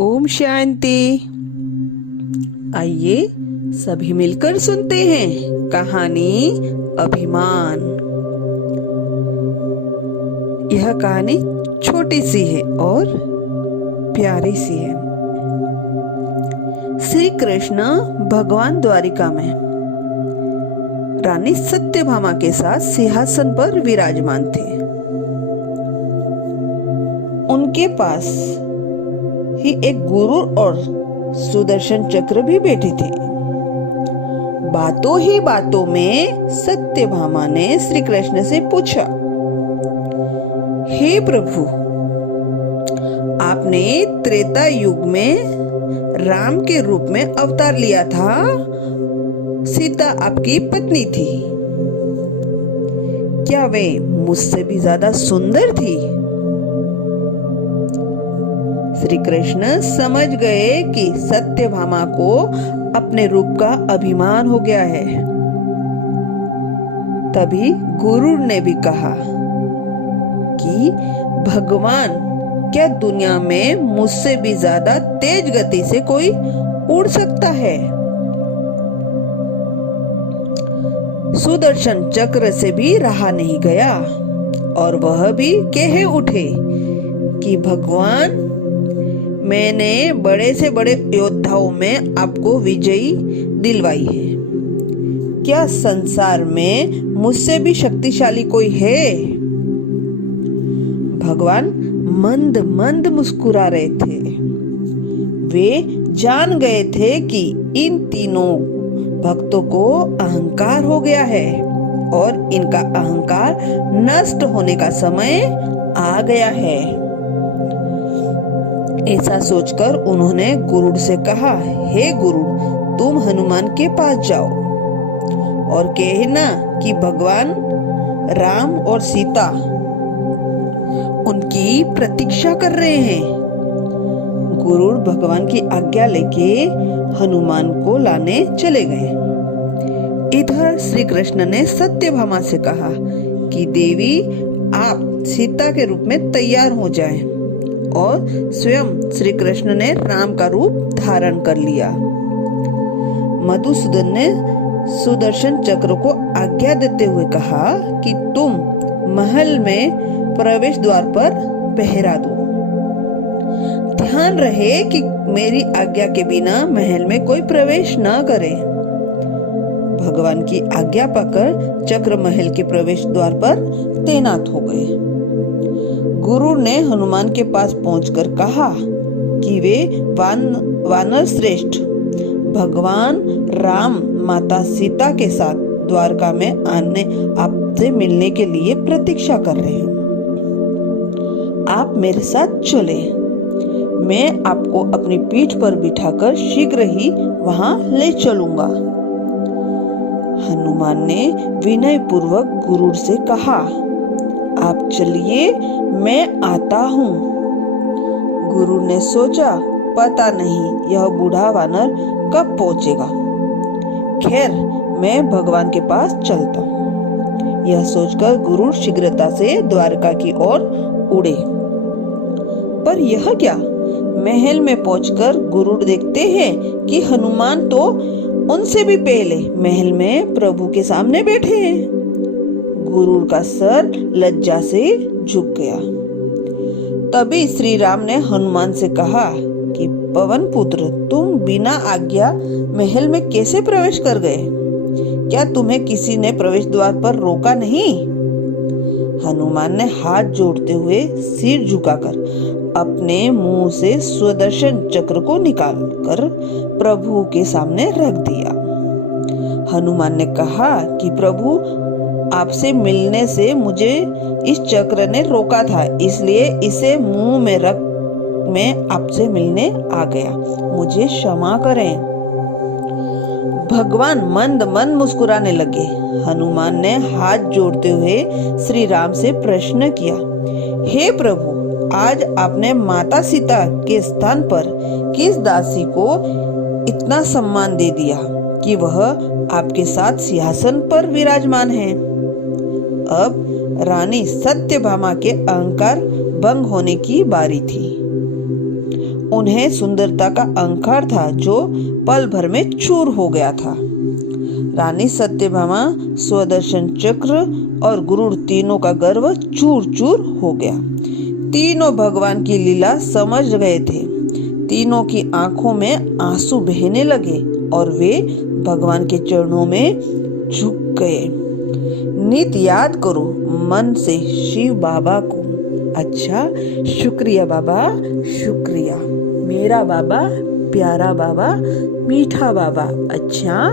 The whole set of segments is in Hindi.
ओम शांति। आइए सभी मिलकर सुनते हैं कहानी अभिमान। यह कहानी छोटी सी है और प्यारी सी है। श्री कृष्ण भगवान द्वारिका में रानी सत्यभामा के साथ सिंहासन पर विराजमान थे। उनके पास ही एक गुरु और सुदर्शन चक्र भी बैठे थे। बातों ही बातों में सत्यभामा ने श्री कृष्ण से पूछा, हे प्रभु, आपने त्रेता युग में राम के रूप में अवतार लिया था। सीता आपकी पत्नी थी। क्या वे मुझसे भी ज्यादा सुंदर थी? श्री कृष्ण समझ गए कि सत्यभामा को अपने रूप का अभिमान हो गया है। तभी गुरु ने भी कहा कि भगवान, क्या दुनिया में मुझसे भी ज्यादा तेज गति से कोई उड़ सकता है? सुदर्शन चक्र से भी रहा नहीं गया और वह भी कह उठे कि भगवान, मैंने बड़े से बड़े योद्धाओं में आपको विजयी दिलवाई है। क्या संसार में मुझसे भी शक्तिशाली कोई है? भगवान मंद मंद मुस्कुरा रहे थे। वे जान गए थे कि इन तीनों भक्तों को अहंकार हो गया है और इनका अहंकार नष्ट होने का समय आ गया है। ऐसा सोचकर उन्होंने गुरुड़ से कहा, हे गुरुड़, तुम हनुमान के पास जाओ और कहना कि भगवान राम और सीता उनकी प्रतीक्षा कर रहे हैं। गुरुड़ भगवान की आज्ञा लेके हनुमान को लाने चले गए। इधर श्री कृष्ण ने सत्यभामा से कहा कि देवी, आप सीता के रूप में तैयार हो जाएं। और स्वयं श्री कृष्ण ने राम का रूप धारण कर लिया। मधुसूदन ने सुदर्शन चक्र को आज्ञा देते हुए कहा कि तुम महल में प्रवेश द्वार पर पहरा दो। ध्यान रहे कि मेरी आज्ञा के बिना महल में कोई प्रवेश न करे। भगवान की आज्ञा पाकर चक्र महल के प्रवेश द्वार पर तैनात हो गए। गुरु ने हनुमान के पास पहुंचकर कहा कि वे वानर श्रेष्ठ भगवान राम माता सीता के साथ द्वारका में आने आपसे मिलने के लिए प्रतीक्षा कर रहे हैं। आप मेरे साथ चले। मैं आपको अपनी पीठ पर बिठाकर शीघ्र ही वहां ले चलूंगा। हनुमान ने विनय पूर्वक गुरु से कहा, आप चलिए, मैं आता हूँ। गुरु ने सोचा, पता नहीं यह बूढ़ा वानर कब पहुँचेगा। खैर, मैं भगवान के पास चलता हूँ। यह सोचकर गुरु शीघ्रता से द्वारका की ओर उड़े। पर यह क्या? महल में पहुंचकर गुरु देखते हैं कि हनुमान तो उनसे भी पहले महल में प्रभु के सामने बैठे हैं। गुरु का सर लज्जा से झुक गया। तभी श्री राम ने हनुमान से कहा कि पवन पुत्र, तुम बिना आज्ञा महल में कैसे प्रवेश कर गए? क्या तुम्हें किसी ने प्रवेश द्वार पर रोका नहीं? हनुमान ने हाथ जोड़ते हुए सिर झुकाकर अपने मुंह से सुदर्शन चक्र को निकालकर प्रभु के सामने रख दिया। हनुमान ने कहा कि प्रभु, आपसे मिलने से मुझे इस चक्र ने रोका था, इसलिए इसे मुंह में रख मैं आपसे मिलने आ गया। मुझे क्षमा करें। भगवान मंद मंद मुस्कुराने लगे। हनुमान ने हाथ जोड़ते हुए श्री राम से प्रश्न किया, हे प्रभु, आज आपने माता सीता के स्थान पर किस दासी को इतना सम्मान दे दिया कि वह आपके साथ सिंहासन पर विराजमान है? अब रानी सत्यभामा के अहंकार भंग होने की बारी थी। उन्हें सुंदरता का अहंकार था जो पल भर में चूर हो गया था। रानी सत्यभामा, स्वदर्शन चक्र और गुरुड़ तीनों का गर्व चूर चूर हो गया। तीनों भगवान की लीला समझ गए थे। तीनों की आंखों में आंसू बहने लगे और वे भगवान के चरणों में झुक गए। नित याद करो मन से शिव बाबा को। अच्छा, शुक्रिया बाबा, शुक्रिया मेरा बाबा, प्यारा बाबा, मीठा बाबा। अच्छा,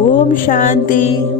ओम शांति।